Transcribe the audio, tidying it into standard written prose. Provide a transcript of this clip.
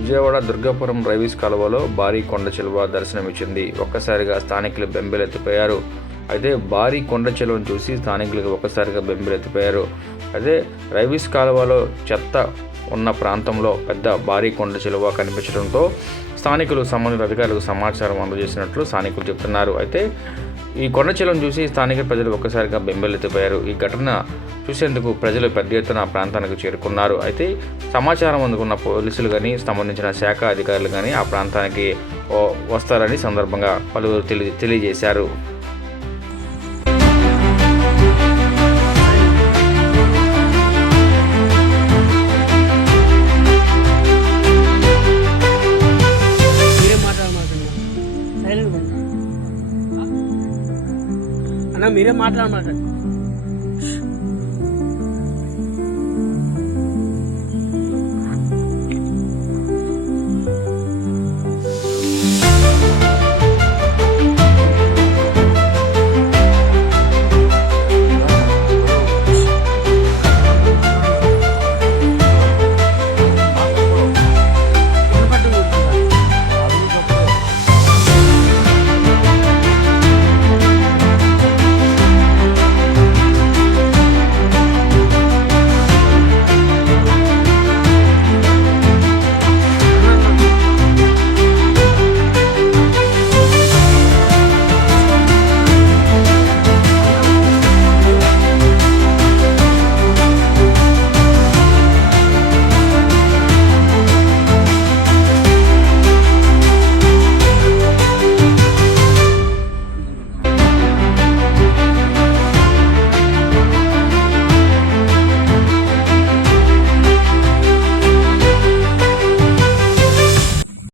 Vijayawada Durgapuram railways కాలువలో భారీ కొండ చిలువ దర్శనమిచ్చింది. ఒక్కసారిగా స్థానికులు బెంబేలెత్తిపోయారు. అయితే భారీ కొండ చిలువను చూసి స్థానికులకు ఒక్కసారిగా బెంబేలెత్తిపోయారు. అయితే రైల్వేస్ కాలువలో చెత్త ఉన్న ప్రాంతంలో పెద్ద భారీ కొండ చిలువ కనిపించడంతో స్థానికులు సంబంధిత అధికారులకు సమాచారం అందజేసినట్లు స్థానికులు చెబుతున్నారు. అయితే ఈ కొండ చిలువను చూసి స్థానిక ప్రజలు ఒక్కసారిగా బెంబేలెత్తిపోయారు. ఈ ఘటన చూసేందుకు ప్రజలు పెద్ద ఎత్తున ప్రాంతానికి చేరుకున్నారు. అయితే సమాచారం అందుకున్న పోలీసులు కానీ సంబంధించిన శాఖ అధికారులు కానీ ఆ ప్రాంతానికి వస్తారని సందర్భంగా పలువురు తెలియజేశారు. అన్న మీరే మాట్లాడమాట.